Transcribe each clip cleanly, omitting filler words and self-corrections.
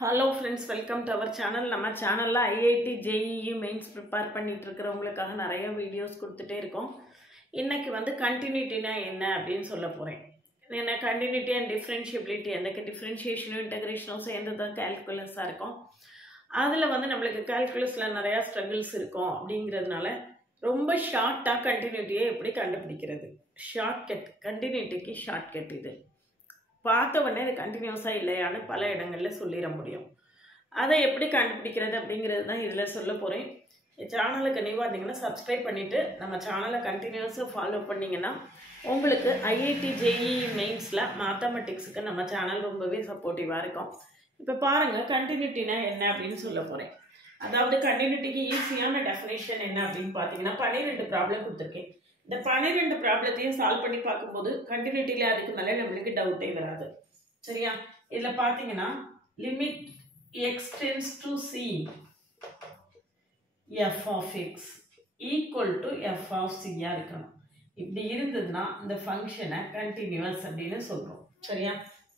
Hello friends, welcome to our channel. நம்ம சேனல்ல IIT JEE mains prepare பண்ணிட்டு இருக்கிறவங்களுக்காக நிறைய வீடியோஸ் கொடுத்துட்டே இருக்கோம். இன்னைக்கு வந்து கண்டினியூட்டினா என்ன அப்படின்னு சொல்ல போறேன். என்ன கண்டினியூட்டி அண்ட் டிஃபரன்ஷியபிலிட்டி அந்த டிஃபரன்ஷியேஷனும் இன்டகிரேஷனும் சேர்ந்தது கால்குலஸா இருக்கும். அதுல வந்து நம்மளுக்கு கால்குலஸ்ல நிறைய ஸ்ட்ரகிள்ஸ் இருக்கும் அப்படிங்கிறதுனால ரொம்ப ஷார்ட்டா கண்டினியூட்டியை எப்படி கண்டுபிடிக்கிறது, ஷார்ட்கட் கண்டினியூட்டிக்கு ஷார்ட்கட் இது பார்த்த உடனே அது கண்டினியூஸாக இல்லையான்னு பல இடங்களில் சொல்லிட முடியும். அதை எப்படி கண்டுபிடிக்கிறது அப்படிங்கிறது தான் இதில் சொல்ல போகிறேன். சேனலுக்கு கண்டிப்பாக இருந்தீங்கன்னா சப்ஸ்கிரைப் பண்ணிவிட்டு நம்ம சேனலை கண்டினியூஸாக ஃபாலோ பண்ணிங்கன்னா உங்களுக்கு IIT JEE மெயின்ஸில் மேத்தமெட்டிக்ஸுக்கு நம்ம சேனல் ரொம்பவே சப்போர்ட்டிவாக இருக்கும். இப்போ பாருங்கள், கண்டினியூட்டினா என்ன அப்படின்னு சொல்ல போகிறேன். அதாவது கண்டினியூட்டிக்கு ஈஸியான டெஃபினேஷன் என்ன அப்படின்னு பார்த்தீங்கன்னா 12 ப்ராப்ளம் கொடுத்துருக்கேன். இந்த 12 ப்ராப்ளத்தையும் சால்வ் பண்ணி பார்க்கும்போது கண்டினியூட்டில அதுக்கு மேலே நம்மளுக்கு டவுட்டே வராது. சரியா? இதில் பார்த்தீங்கன்னா limit x tends to c f of x equal to f of c இருக்கணும். இப்படி இருந்ததுன்னா இந்த ஃபங்க்ஷனை கண்டினியூவஸ் அப்படின்னு சொல்கிறோம். சரியா?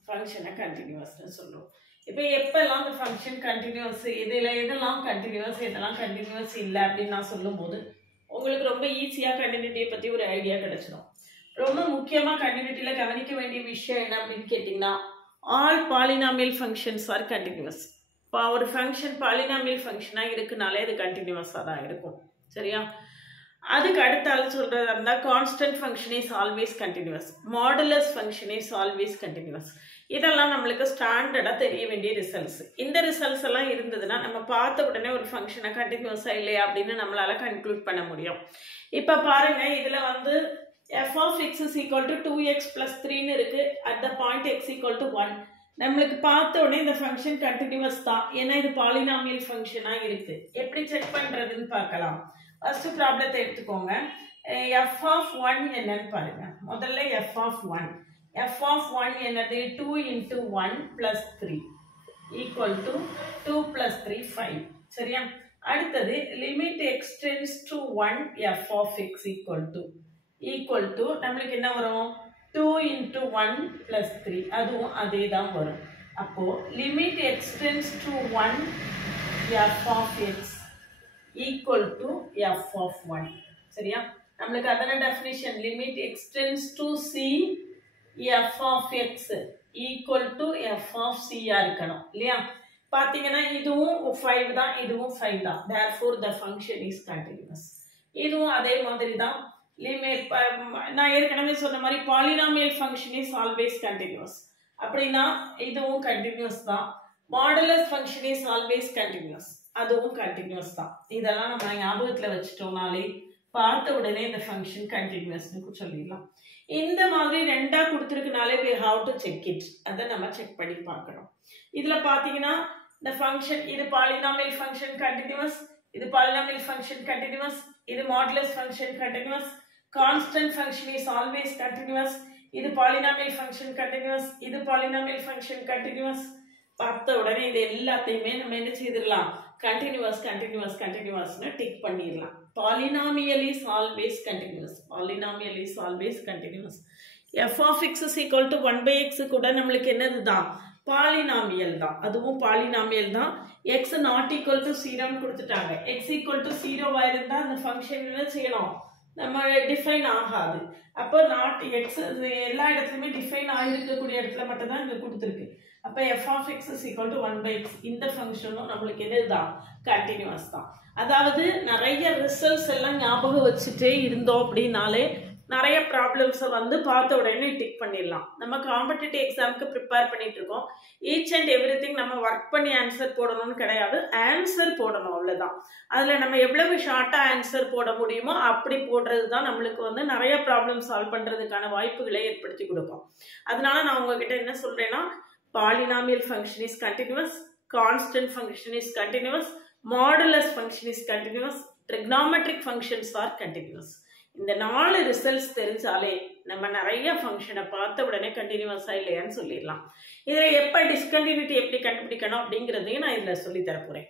ஃபங்க்ஷனை கண்டினியூவஸ்ன்னு சொல்கிறோம். இப்போ எப்பெல்லாம் இந்த ஃபங்க்ஷன் கண்டினியூவஸ், இதில் எதெல்லாம் கண்டினியூவஸ் எதெல்லாம் கண்டினியூவஸ் இல்லை அப்படின்னு நான் சொல்லும்போது உங்களுக்கு ரொம்ப ஈஸியாக கண்டினியூட்டியை பற்றி ஒரு ஐடியா கிடைச்சிடும். ரொம்ப முக்கியமாக கண்டினியூட்டியில் கவனிக்க வேண்டிய விஷயம் என்ன அப்படின்னு கேட்டிங்கன்னா, all polynomial functions R continuous. இப்போ ஒரு ஃபங்க்ஷன் பாலினாமியல் ஃபங்க்ஷனாக இருக்குனாலே அது கண்டினியூவஸாக தான் இருக்கும். சரியா? அதுக்கு அடுத்தால சொல்கிறதா இருந்தால் constant function is always continuous, modulus function is always continuous. இதெல்லாம் நம்மளுக்கு ஸ்டாண்டர்டாக தெரிய வேண்டிய ரிசல்ட்ஸ். இந்த ரிசல்ட்ஸ் எல்லாம் இருந்ததுன்னா நம்ம பார்த்த உடனே ஒரு ஃபங்க்ஷனை கண்டினியூஸாக இல்லையா அப்படின்னு நம்மளால கன்க்ளூட் பண்ண முடியும். இப்போ பாருங்க, இதில் வந்து f of x is equal to 2x plus 3ன்னு இருக்கு. at the point x equal to 1 நம்மளுக்கு பார்த்த உடனே இந்த ஃபங்க்ஷன் கண்டினியூவஸ் தான், ஏன்னா இது பாலினாமியல் ஃபங்க்ஷனாக இருக்கு. எப்படி செக் பண்ணுறதுன்னு பார்க்கலாம். ஃபர்ஸ்ட் ப்ராப்ளத்தை எடுத்துக்கோங்க. f of 1 என்னன்னு பாருங்க. முதல்ல f of 1 என்னது 2 into 1 plus 3 equal to 2 plus 3 5. சரியா? அடுத்தது limit x tends to 1 f of x equal to நம்மளுக்கு என்ன வரும், 2 into 1 plus 3, அதுவும் அதே தான் வரும். அப்போ limit x tends to 1 f of x equal to f of 1. சரியா? நம்மளுக்கு அதான definition, limit x tends to c f of x equal to f of c இருக்கணும் இல்லையா? பார்த்தீங்கன்னா இதுவும் 5 தான், இதுவும் 5 தான். therefore the function is continuous. இதுவும் அதே மாதிரி தான். லிமிட் நான் ஏற்கனவே சொன்ன மாதிரி polynomial function is always continuous அப்படின்னா இதுவும் கண்டினியூஸ் தான். Modulus function is always continuous, அதுவும் கண்டினியூஸ் தான். இதெல்லாம் நம்ம ஞாபகத்தில் வச்சுட்டோம்னாலே பார்த்த உடனே இந்த ஃபங்க்ஷன் கண்டினியூஸ்னு சொல்லிடலாம். இந்த மாதிரி ரெண்டா கொடுத்துருக்குனாலே we have to check it. அதை நம்ம செக் பண்ணி பார்க்கணும். இதில் பார்த்தீங்கன்னா இந்த ஃபங்க்ஷன் இது பாலினாமியல் ஃபங்க்ஷன் கண்டினியூஸ், இது பாலினாமியல் ஃபங்க்ஷன் கண்டினியூஸ், இது modulus function continuous, constant function is always continuous, இது பாலினாமியல் ஃபங்க்ஷன் கண்டினியூஸ், இது பாலினாமியல் ஃபங்க்ஷன் கண்டினியூஸ். பார்த்த உடனே இது எல்லாத்தையுமே நம்ம என்ன செய்திடலாம், கண்டினியூவஸ்னு டிக் பண்ணிடலாம். Polynomial is always continuous, f of x is equal to 1 by x கூட நம்மளுக்கு என்னது தான், பாலினாமியல் தான், அதுவும் பாலினாமியல் தான். x not equal to 0 கொடுத்துட்டாங்க. x equal to 0 இருந்தா அந்த ஃபங்க்ஷன் என்ன செய்யணும், நம்ம டிஃபைன் ஆகாது. அப்போ நாட் எக்ஸ் எல்லா இடத்துலையுமே டிஃபைன் ஆகிருக்கக்கூடிய இடத்துல மட்டும் தான் இங்கே கொடுத்துருக்கு. அப்போ f of x is equal to 1 by x இந்த ஃபங்க்ஷனும் நம்மளுக்கு என்னதுதான், கண்டினியூஸ் தான். அதாவது நிறைய ரிசல்ட்ஸ் எல்லாம் ஞாபகம் வச்சுட்டே இருந்தோம் அப்படின்னாலே நிறைய ப்ராப்ளம்ஸை வந்து பார்த்த உடனே டிக் பண்ணிடலாம். நம்ம காம்படிட்டிவ் எக்ஸாமுக்கு ப்ரிப்பேர் பண்ணிட்டு இருக்கோம். ஈச் அண்ட் எவ்ரி திங் நம்ம ஒர்க் பண்ணி ஆன்சர் போடணும்னு கிடையாது, ஆன்சர் போடணும், அவ்வளோதான். அதில் நம்ம எவ்வளவு ஷார்ட்டாக ஆன்சர் போட முடியுமோ அப்படி போடுறது தான் நம்மளுக்கு வந்து நிறைய ப்ராப்ளம் சால்வ் பண்ணுறதுக்கான வாய்ப்புகளை ஏற்படுத்தி கொடுக்கும். அதனால நான் உங்ககிட்ட என்ன சொல்கிறேன்னா, polynomial function is continuous, constant function is continuous, modulus function is continuous, trigonometric functions are continuous. இந்த 4 ரிசல்ட்ஸ் தெரிஞ்சாலே நம்ம நிறைய ஃபங்க்ஷனை பார்த்த உடனே கண்டினியூஸாக இல்லையான்னு சொல்லிடலாம். இதில் எப்போ டிஸ்கண்டினியூட்டி எப்படி கண்டுபிடிக்கணும் அப்படிங்கிறதையும் நான் இதில் சொல்லி தரப்போகிறேன்.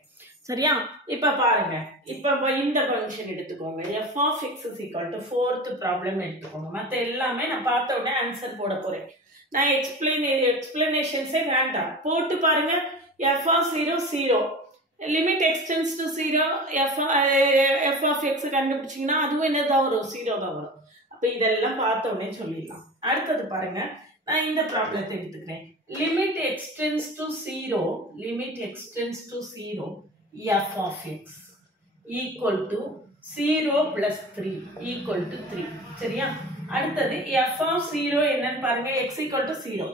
சரியா? இப்போ பாருங்க, இப்போ இந்த ஃபங்க்ஷன் எடுத்துக்கோங்க. f of x is equal to 4th problem எடுத்துக்கோங்க. மற்ற எல்லாமே நான் பார்த்த உடனே ஆன்சர் போட போகிறேன். நான் எக்ஸ்பிளனேஷன்ஸே வேண்டாம், போட்டு பாருங்க. f of 0 0 limit extends to 0 f of x கண்டுபிடிச்சீங்கன்னா அதுவும் என்னதான் வரும் 0 தான் வரும் அப்ப இதெல்லாம் பார்த்த உடனே சொல்லிடலாம் அடுத்தது பாருங்க நான் இந்த ப்ராப்ளத்தை எடுத்துக்கிறேன் limit extends to 0 f of x equal to 0 plus 3 equal to 3 சரியா அடுத்தது f of 0 என்னன்னு பாருங்க x equal to 0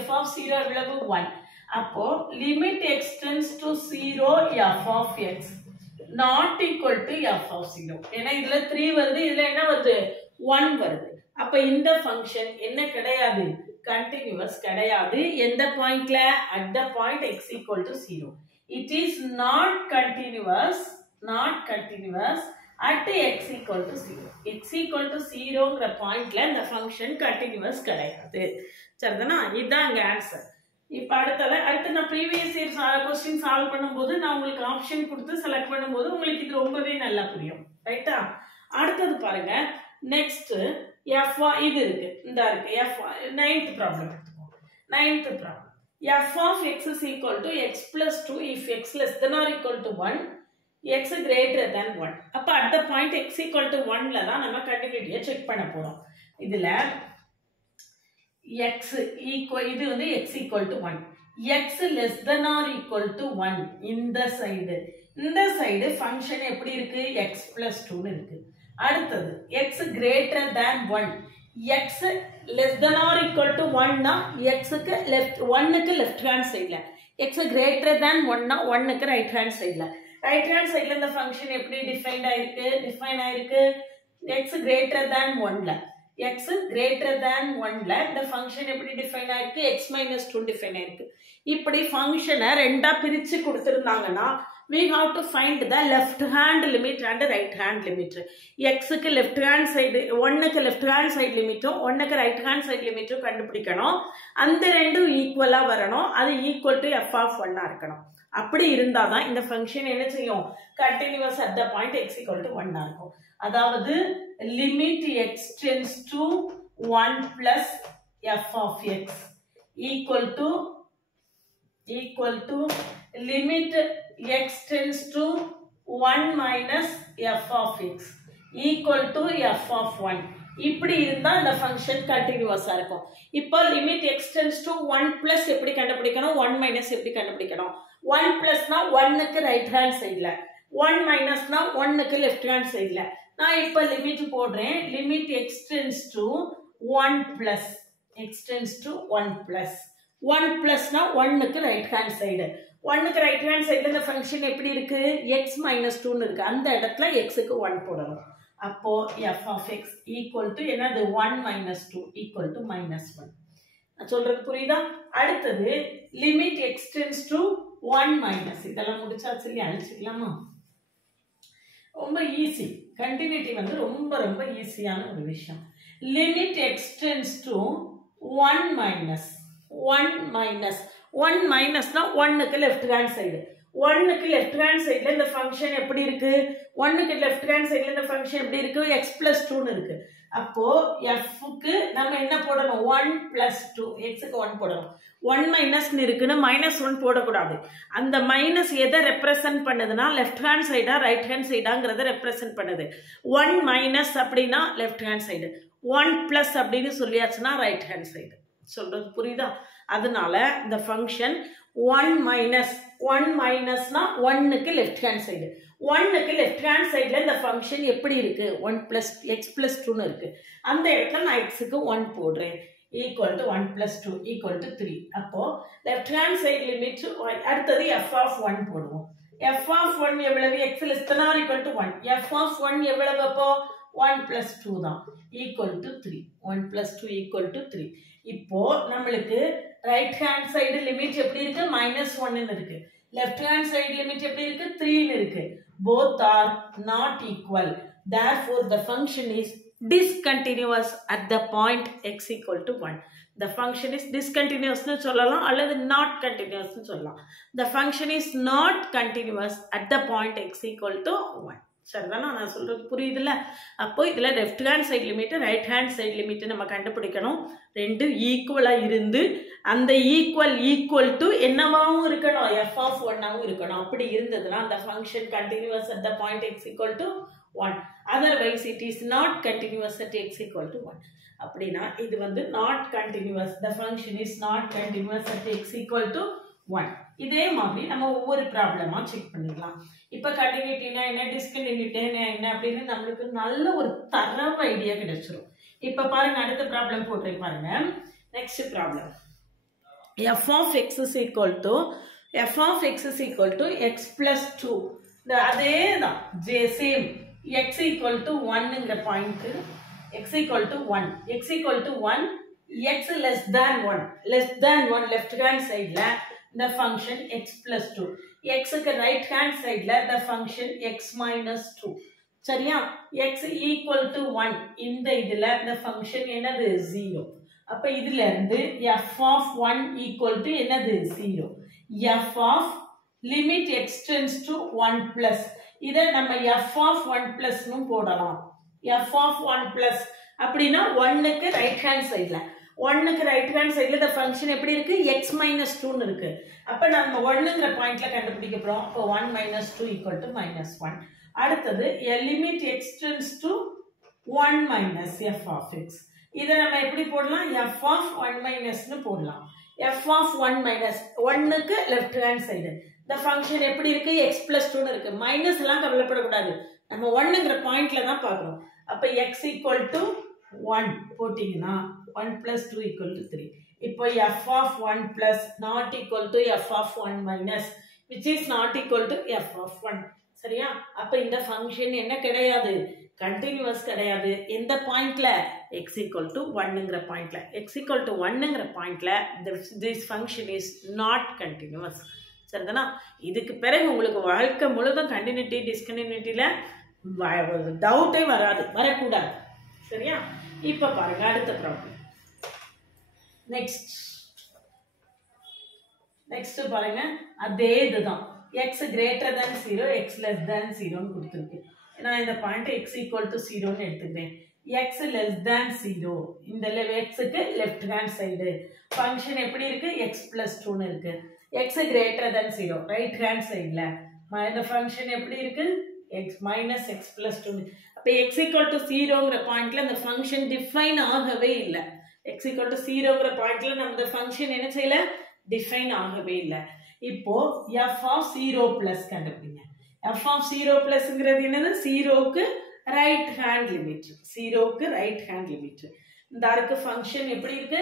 f of 0 எவ்வளவு 1 அப்போ limit extends to 0 f of x not equal to f of 0 ஏன்னா இதுல 3 வருது இதுல என்ன வருது 1 வருது அப்ப இந்த ஃபங்க்ஷன் என்ன கிடையாது continuous கிடையாது எந்த பாயிண்ட்ல at the point x equal to 0 it is not continuous at x equal to 0 x equal to 0ங்கற பாயிண்ட்ல இந்த ஃபங்க்ஷன் continuous கிடையாது சரிதானா இதான் அங்க ஆன்சர் இப்போ அடுத்து நான் previous year क्वेश्चन சால்வ் பண்ணும்போது நான் உங்களுக்கு ஆப்ஷன் கொடுத்து செலக்ட் பண்ணும்போது உங்களுக்கு இது ரொம்பவே நல்லா புரியும் ரைட்டா அடுத்து பாருங்க நெக்ஸ்ட் f இது இருக்கு இந்த இருக்கு f 9th ப்ராப்ளம் எடுத்துக்கோங்க 9th problem f of x is equal to x plus 2 if x less than or equal to 1 x greater than 1 அப்ப at the point x equal to 1 ல தான் நம்ம கண்டினியூட்டியை check பண்ண போறோம் இதுல x equal இது வந்து x equal to 1 x less than or equal to 1 இந்த சைடு ஃபங்க்ஷன் எப்படி இருக்கு x plus 2 னு இருக்கு அடுத்தது x greater than 1 x less than or equal to 1 னா x க்கு left 1 க்கு left hand sideல x greater than 1 னா 1 க்கு right hand sideல இந்த ஃபங்க்ஷன் எப்படி டிஃபைன் ஆயிருக்கு x greater than 1 ல x greater than 1 ல இந்த ஃபங்க்ஷன் எப்படி டிஃபைன் ஆயிருக்கு x minus 2 டிஃபைன் ஆயிருக்கு இப்படி ஃபங்க்ஷனை ரெண்டா பிரிச்சு கொடுத்திருந்தாங்கன்னா we have to find the left hand limit and right hand limit x க்கு left hand side 1 க்கு left hand side limit 1 க்கு right hand side limit கண்டுபிடிக்கணும் அந்த ரெண்டும் ஈக்குவலா வரணும் அது equal to f of 1 இருக்கணும் அப்படி இருந்தாதான் இந்த ஃபங்க்ஷன் என்ன செய்யும் continuous at the point x equal to 1 இருக்கும் அதாவது limit x tends to 1 plus f of x equal to limit x tends to 1 minus f of x equal to f of 1 இப்படி இருந்தா இந்த ஃபங்க்ஷன் கண்டினியூவஸா இருக்கும் இப்போ limit x tends to 1 plus எப்படி கண்டுபிடிக்கணும் 1 minus எப்படி கண்டுபிடிக்கணும் 1 plus னா 1 க்கு ரைட் ஹேண்ட் சைடுல 1 minus னா 1 க்கு லெஃப்ட் ஹேண்ட் சைடுல நான் இப்போ லிமிட் போடுறேன் limit x tends to 1 plus one plus னா 1 க்கு ரைட் ஹேண்ட் சைடு 1 க்கு ரைட் ஹேண்ட் சைடுல இந்த ஃபங்க்ஷன் எப்படி இருக்கு x minus 2 ன்னு இருக்கு அந்த இடத்துல x க்கு 1 போடணும் அப்போ f of x equal to என்னது 1 minus 2 equal to minus 1 நான் சொல்றது புரியுதா அடுத்தது limit x tends to 1 minus இதெல்லாம் முடிச்சாச்சு இல்லையா அழிச்சிக்கலாமா ரொம்ப ஈஸி கண்டினியூட்டி வந்து ரொம்ப ரொம்ப ஈஸியான ஒரு விஷயம் limit x tends to 1 minus னா 1 க்கு லெஃப்ட் ஹேண்ட் சைடு 1 க்கு லெஃப்ட் ஹேண்ட் சைடுல இந்த ஃபங்க்ஷன் எப்படி இருக்கு 1 க்கு லெஃப்ட் ஹேண்ட் சைடுல இந்த ஃபங்க்ஷன் எப்படி இருக்கு x plus 2 ன்னு இருக்கு அப்போ f க்கு நம்ம என்ன போடணும் 1 plus 2 x க்கு 1 போடணும் 1 minus ன்னு இருக்குன்னு -1 போட கூடாது அந்த மைனஸ் எதை ரெப்ரசன்ட் பண்ணுதுன்னா லெஃப்ட் ஹேண்ட் சைடா ரைட் ஹேண்ட் சைடாங்கறத ரெப்ரசன்ட் பண்ணுது 1 minus அப்படினா லெஃப்ட் ஹேண்ட் சைடு 1 plus அப்படினு சொல்லியாச்சுனா ரைட் ஹேண்ட் சைடு சொல்றது புரியுதா அதனால இந்த ஃபங்க்ஷன் 1 minus னா 1 க்கு லெஃப்ட் ஹேண்ட் சைடு 1 க்கு லெஃப்ட் ஹேண்ட் சைடுல இந்த ஃபங்க்ஷன் எப்படி இருக்கு 1 plus x plus 2 ன்னு இருக்கு அந்த இடத்துல நான் x க்கு 1 போடுறேன் equal to 1 plus 2 equal to 3 அப்போ லெஃப்ட் ஹேண்ட் சைடு லிமிட் அடுத்தது f of 1 போடுவோம் f of 1 எவ்வளவு x less than or equal to 1 f of 1 எவ்வளவு அப்போ 1 plus 2 தான் equal to 3 1 plus 2 equal to 3 இப்போ நம்மளுக்கு ரைட் ஹேண்ட் சைடு லிமிட் எப்படி இருக்கு -1 ன்னு இருக்கு லெஃப்ட் ஹேண்ட் சைடு லிமிட் எப்படி இருக்கு 3 ன்னு இருக்கு both are not equal therefore the function is discontinuous at the point x equal to 1 the function is discontinuous னு சொல்லலாம் அல்லது not continuous னு சொல்லலாம் the function is not continuous at the point x equal to 1 சரிதானா நான் சொல்றது புரியுதுல அப்போ இதுல left hand side limit right hand side limit நம்ம கண்டுபிடிக்கணும் ரெண்டு ஈக்குவலா இருந்து அந்த ஈக்குவல் டு என்னவாகவும் இருக்கணும், எஃப் ஆஃப் ஒன்னாகவும் இருக்கணும். அப்படி இருந்ததுன்னா அந்த function continuous at the point X equal to 1. Otherwise it is not continuous at X equal to 1. அப்படின்னா இது வந்து not continuous, the function is not continuous at X equal to 1. இதே மாதிரி நம்ம ஒவ்வொரு ப்ராப்ளமா செக் பண்ணிடலாம். இப்போ கண்டினியூட்டினா என்ன, டிஸ்கண்டினியூட்டினா என்ன அப்படின்னு நம்மளுக்கு நல்ல ஒரு தரவு ஐடியா கிடைச்சிரும். இப்போ பாருங்க, அடுத்த ப்ராப்ளம் போட்டுருங்க பாருங்க. Next problem, f of x is equal to x plus 2. அதே தான் சேம் x equal to 1ங்கிற point, x equal to 1, x equal to 1, x less than 1 left hand sideல the function x plus 2, x க்கு right hand sideல the function x minus 2. சரியா? x equal to 1 இந்த இதுல the function என்னது 0. அப்ப இதுல இருந்து f of 1 equal to என்னது 0. f of limit x tends to 1 plus, இதை நம்ம f of 1 plus னு போடலாம். f of 1 plus அப்படின்னா 1க்கு ரைட் ஹேண்ட் சைடில், 1க்கு ரைட் ஹேண்ட் சைடில் இந்த ஃபங்க்ஷன் எப்படி இருக்கு, x minus 2ன்னு இருக்கு. அப்போ நம்ம 1ங்கிற பாயிண்ட்ல கண்டுபிடிக்க போறோம். அப்போ 1 minus 2 equal to minus 1. அடுத்தது a limit x tends to 1 minus f of x. இதை நம்ம எப்படி போடலாம், f of 1 minus னு போடலாம். f of 1 minus 1க்கு லெஃப்ட் ஹேண்ட் சைடு இந்த ஃபங்க்ஷன் எப்படி இருக்கு, x plus 2ன்னு இருக்கு. மைனஸ் எல்லாம் கவலைப்படக்கூடாது, நம்ம 1ங்கிற பாயிண்ட்ல தான் பார்க்குறோம். அப்போ x equal to 1 போட்டிங்கன்னா 1 plus 2 equal to 3. இப்போ f of 1 plus not equal to f of 1 minus which is not equal to f of 1. சரியா? அப்போ இந்த ஃபங்க்ஷன் என்ன கிடையாது, கண்டினியூவஸ் கிடையாது. எந்த பாயிண்ட்ல, x equal to 1ங்கிற பாயிண்ட்ல. x equal to 1ங்கிற பாயிண்ட்ல this function is not continuous. சரிதானா? இதுக்கு பிறகு உங்களுக்கு வாழ்க்கை முழுதும் கண்டினியூட்டி டிஸ்கண்டினியூட்டில டவுட்டே வராது, வரக்கூடாது. சரியா? இப்ப பாருங்க அடுத்த ப்ராப்ளம். நெக்ஸ்ட் பாருங்க, அதே இதுதான் x greater than 0, x less than 0ன்னு கொடுத்துருக்கு. நான் இந்த பாயிண்ட் x equal to 0ன்னு எடுத்துக்கிறேன். x less than 0 இந்த xக்கு லெஃப்ட் ஹேண்ட் சைடு ஃபங்க்ஷன் எப்படி இருக்கு, x plus 2ன்னு இருக்கு. x greater than 0 right hand சைடில் இந்த ஃபங்க்ஷன் எப்படி இருக்கு, x minus x plus 2. அப்போ x equal to 0ங்கிற பாயிண்ட்ல இந்த ஃபங்க்ஷன் டிஃபைன் ஆகவே இல்லை. x equal to 0ங்கிற பாயிண்ட்ல நம்ம இந்த ஃபங்க்ஷன் என்ன செய்யல, டிஃபைன் ஆகவே இல்லை. இப்போ f of 0 plus கண்டுபிடிங்க. f of 0 plusங்கிறது என்னது, 0க்கு ரைட் ஹேண்ட் லிமிட், 0க்கு ரைட் ஹேண்ட் லிமிட். இந்த அருக்கு ஃபங்க்ஷன் எப்படி இருக்கு,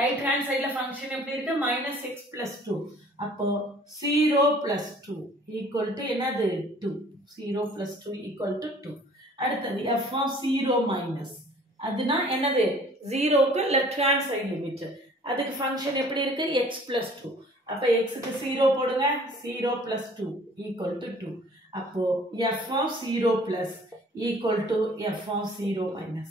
ரைட் ஹேண்ட் சைடில் ஃபங்க்ஷன் எப்படி இருக்கு, minus x plus 2. அப்போ 0 plus 2 equal to என்னது 2, 0 plus 2 equal to 2. அடுத்தது f of 0 minus, அதுனா என்னது, 0க்கு லெஃப்ட் ஹேண்ட் சைடு லிமிட், அதுக்கு ஃபங்க்ஷன் எப்படி இருக்கு, x plus 2. அப்போ xக்கு 0 போடுங்க, 0 plus 2 equal to 2. அப்போ f of 0 plus equal to f of 0 minus.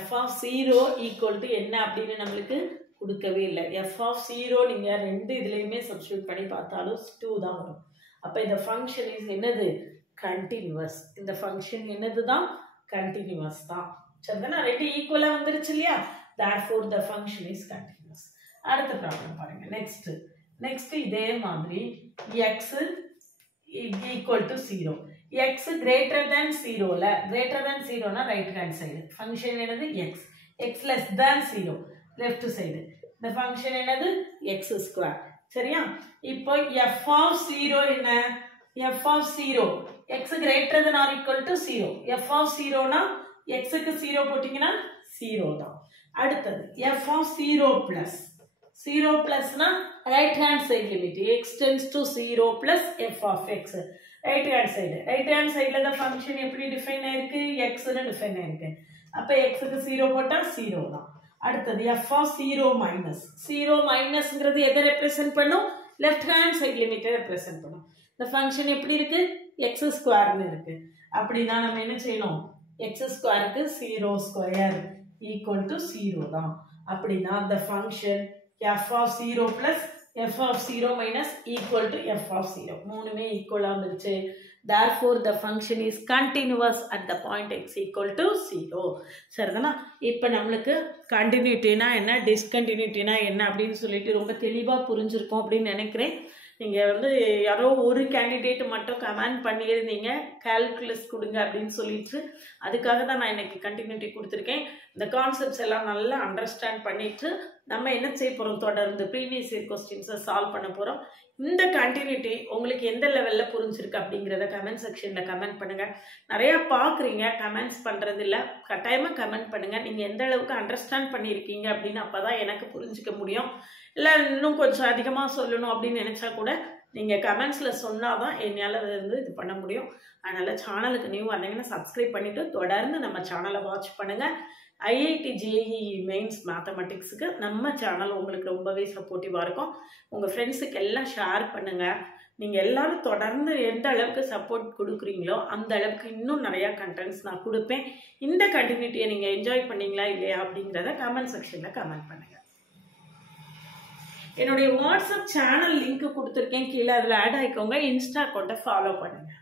f of 0 equal to என்ன அப்படின்னு நம்மளுக்கு கொடுக்கவே இல்லை. f of 0 நீங்க ரெண்டு இதுலையுமே சப்ஸ்டிட்யூட் பண்ணி பார்த்தாலும் 2 தான் வரும். அப்போ இந்த ஃபங்க்ஷன் இஸ் என்னது, கண்டினியூவஸ். இந்த ஃபங்க்ஷன் என்னது தான், கண்டினியூவஸ் தான். சரிதானா? ரெண்டு ஈக்குவலா வந்துருச்சு இல்லையா, therefore the function is continuous. அடுத்த ப்ராப்ளம் பாருங்க. நெக்ஸ்ட் இதே மாதிரி x equal to 0, x greater than 0ல, greater than 0னா ரைட் ஹேண்ட் சைடு ஃபங்க்ஷன் என்னது, x less than 0 left side இந்த ஃபங்க்ஷன் என்னது, x ஸ்கொயர். சரியா? இப்போ f of 0 என்ன, f of 0 x greater than or equal to 0. f of 0னா xக்கு 0 போட்டிங்கன்னா 0 தான். அடுத்தது f of 0 plus, 0 plusனா right hand side limit, x tends to 0 plus f of x. Right hand சைடில் இந்த ஃபங்க்ஷன் எப்படி டிஃபைன் ஆயிருக்கு, xன்னு டிஃபைன் ஆயிருக்கு. அப்போ xக்கு 0 போட்டால் 0 தான். அடுத்தது f of 0 minus, 0 minusங்கிறது எதை ரெப்ரசென்ட் பண்ணும், லெஃப்ட் ஹேண்ட் சைடு லிமிட்டை ரெப்ரசென்ட் பண்ணும். இந்த ஃபங்க்ஷன் எப்படி இருக்கு, x ஸ்கொயர்னு இருக்கு. அப்படின்னா நம்ம என்ன செய்யணும், x ஸ்கொயருக்கு 0 ஸ்கொயர் equal to 0 தான். அப்படின்னா the function f of 0 plus f of 0 minus equal to f of 0 மூணுமே ஈக்குவலா வந்துருச்சு. therefore the function is continuous at the point x equal to 0. சரிதானா? இப்போ நம்மளுக்கு கண்டினியூட்டினா என்ன, டிஸ்கண்டினியூட்டினா என்ன அப்படின்னு சொல்லிட்டு ரொம்ப தெளிவாக புரிஞ்சிருக்கும் அப்படின்னு நினைக்கிறேன். நீங்கள் வந்து யாரோ ஒரு கேண்டிடேட் மட்டும் கமெண்ட் பண்ணியிருந்தீங்க கால்குலஸ் கொடுங்க அப்படின்னு சொல்லிட்டு, அதுக்காக தான் நான் இன்னைக்கு கண்டினியூட்டி கொடுத்துருக்கேன். இந்த கான்செப்ட்ஸ் எல்லாம் நல்லா அண்டர்ஸ்டாண்ட் பண்ணிட்டு நம்ம என்ன செய்ய போகிறோம், தொடர்ந்து ப்ரீவியஸ் இயர் கொஸ்டின்ஸை சால்வ் பண்ண போகிறோம். இந்த கண்டினியூட்டி உங்களுக்கு எந்த லெவலில் புரிஞ்சிருக்கு அப்படிங்கிறத கமெண்ட் செக்ஷனில் கமெண்ட் பண்ணுங்கள். நிறையா பார்க்குறீங்க, கமெண்ட்ஸ் பண்ணுறது இல்லை, கட்டாயமாக கமெண்ட் பண்ணுங்கள். நீங்கள் எந்த அளவுக்கு அண்டர்ஸ்டாண்ட் பண்ணியிருக்கீங்க அப்படின்னு அப்போ தான் எனக்கு புரிஞ்சிக்க முடியும். இல்லை இன்னும் கொஞ்சம் அதிகமாக சொல்லணும் அப்படின்னு நினச்சா கூட நீங்கள் கமெண்ட்ஸில் சொன்னால் தான் என்னால் அதை வந்து இது பண்ண முடியும். அதனால் சேனலுக்கு நியூ வந்தீங்கன்னா சப்ஸ்கிரைப் பண்ணிவிட்டு தொடர்ந்து நம்ம சேனலை வாட்ச் பண்ணுங்கள். IIT JEE மெயின்ஸ் மேத்தமெட்டிக்ஸுக்கு நம்ம சேனல் உங்களுக்கு ரொம்பவே சப்போர்ட்டிவாக இருக்கும். உங்கள் ஃப்ரெண்ட்ஸுக்கு எல்லாம் ஷேர் பண்ணுங்கள். நீங்கள் எல்லோரும் தொடர்ந்து எந்த அளவுக்கு சப்போர்ட் கொடுக்குறீங்களோ அந்த அளவுக்கு இன்னும் நிறையா கண்டென்ட்ஸ் நான் கொடுப்பேன். இந்த கண்டினியூட்டியை நீங்கள் என்ஜாய் பண்ணீங்களா இல்லையா அப்படிங்கிறத கமெண்ட் செக்ஷனில் கமெண்ட் பண்ணுங்கள். என்னுடைய வாட்ஸ்அப் சேனல் லிங்க் கொடுத்துருக்கேன் கீழே, அதில் ஆட் ஆகிக்கோங்க. இன்ஸ்டா அக்கௌண்ட்டை ஃபாலோ பண்ணுங்கள்.